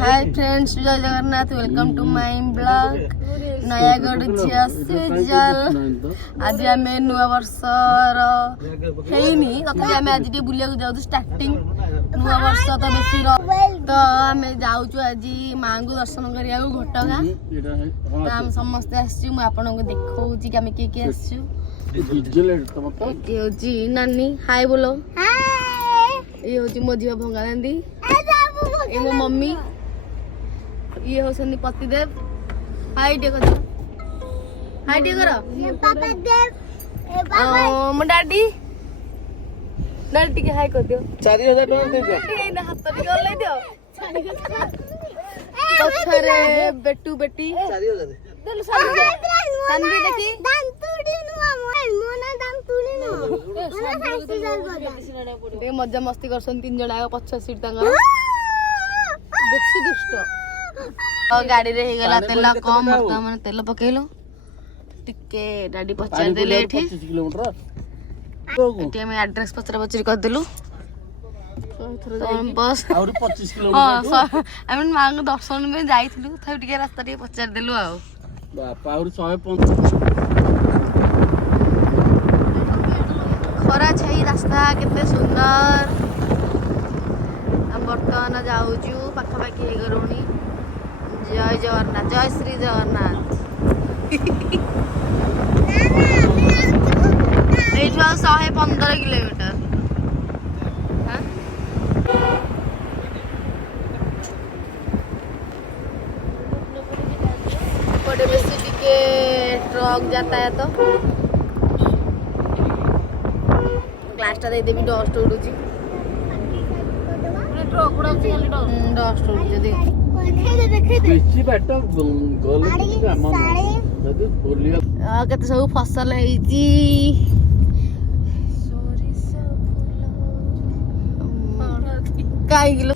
Hi friends, Jai Jagannath, welcome to my blog Nayagarh झिया सुजल। आज आम नुआ वर्षर हैनी तथा आम आज बुलिया जाऊँ स्टार्टिंग नुआ वर्ष तो बेसी तो आम जाऊँ आज माँ को दर्शन करा घटगाँ। तो आम समस्ते आपको देखा कि आम किए किए आसुची नानी हाय बोलो। ये हूँ मो झील भंगा दादी, ये मो मम्मी, ये होसनी पतिदेव। हाय टे कर, हाय टे कर मो डाडी, डाडी टिके हाय कर दियो। 4000 टका दे दियो ना, हाथ टिके ओल्लै दियो। पछरे बेटू बेटी 4000 देलु सानवी देखी दाम तुडी नुआ मोना दाम तुडी नु मोना 6000 बदा ते मजा मस्ती करसन तीन जण आगे पछ सीट तांगर बेसी दुष्ट। और गाड़ी रे हे गला तेल कम बता माने तेल पकेलो टिके डाडी पचार देले एठी 25 किलोमीटर एठी हम एड्रेस पचरा पचरी कर देलु। बस और 25 किलोमीटर आई मीन मांग दर्शन में जाइथिलु थै टिके रास्ता टिके पचार देलु आ बापा और 150 खरा छई रास्ता केते सुंदर। हम वर्तमान जाऊचु पाखापाखि हे गरोनी। जय जगन्नाथ, जय श्री जगन्नाथ। एठु 115 किलोमीटर पड़े बेसी टिके ट्रक यातायात तो ग्लासटा दे देबी डस्ट उडुची ट्रक उडा खाली डस्ट उडुची देखे दे बेसी बाट गल की काम जदी बोलिया केते सब फसल हेची सोरिसा फूल काई किलो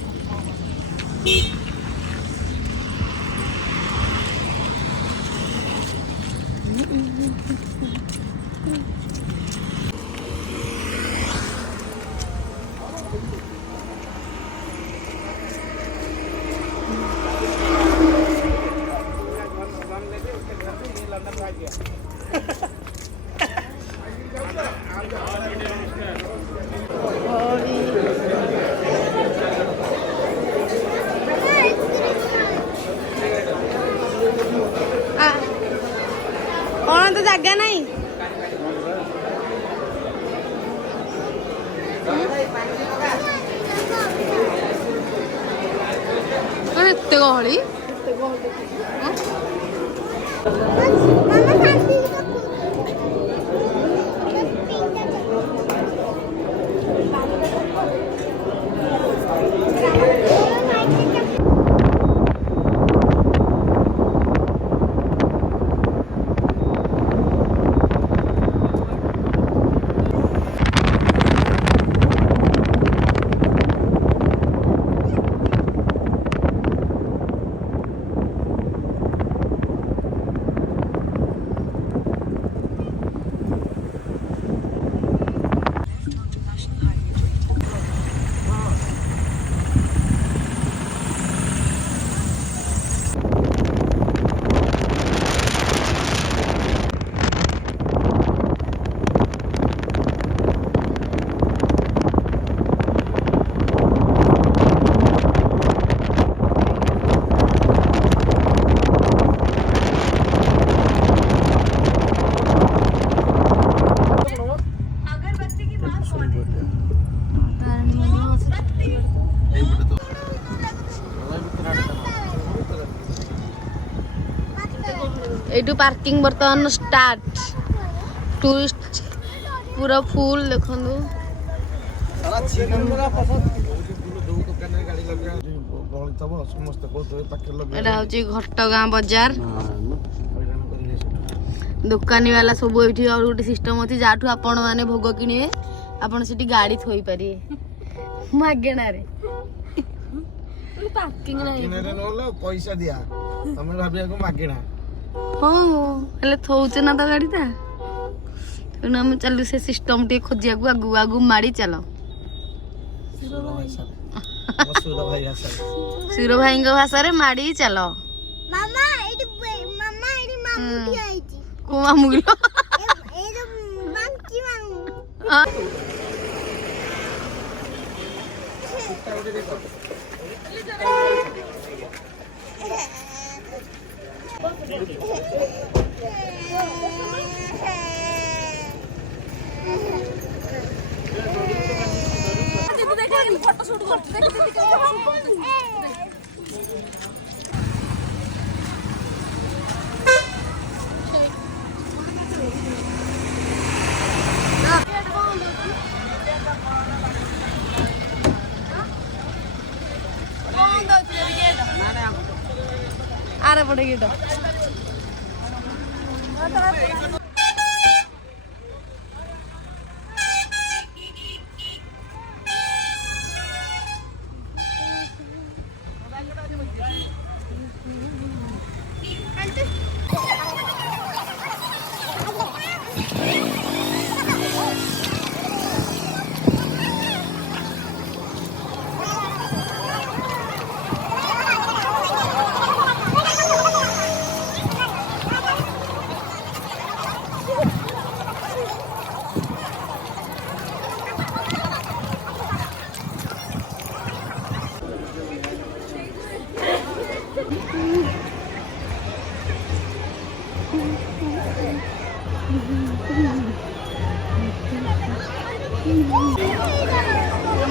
कौन तो जगह नहीं एते गहली एटू पार्किंग बर्तमान स्टार्ट टूरिस्ट पूरा फुल देखंदु एटा होची घटगाँ बाजार। दुकानी वाला सब एठी और गोटे सिस्टम अछि जाठू आपण माने भोग किनिए आपण सेठी गाड़ी थोई पारिए मागेना रे पार्किंग नाही किने रे पैसा दिया तमे भाबिया को मागेना। हाँ हेले थौचे ना तो गाड़ी ता तेणु आम चलू से सिस्टम टे खोजिया को आगु आगु माड़ी चलो सुर भाई भाषा रे माड़ी चलो मामा एडी मामा एडी मामू की आईची को मामू लो ए जो मंकी मामू फोटो शूट करते आरे पड़े गेट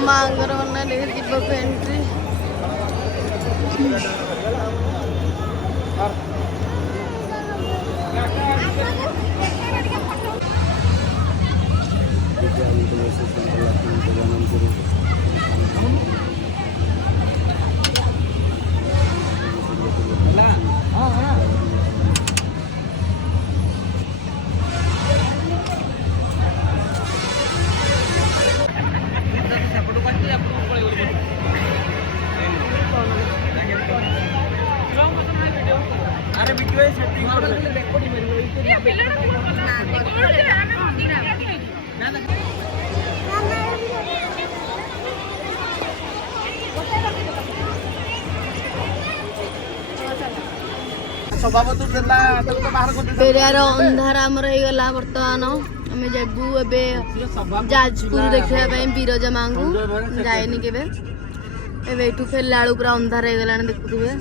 मांगर बना लेकर जीव एंट्री पेरियार अंधार आमर हो गला बर्तमान आम जाबू ए जाजपुर देखा बिरजा माँ को जाएनि के फेरला बेलू पूरा अंधार हो गला देखुवे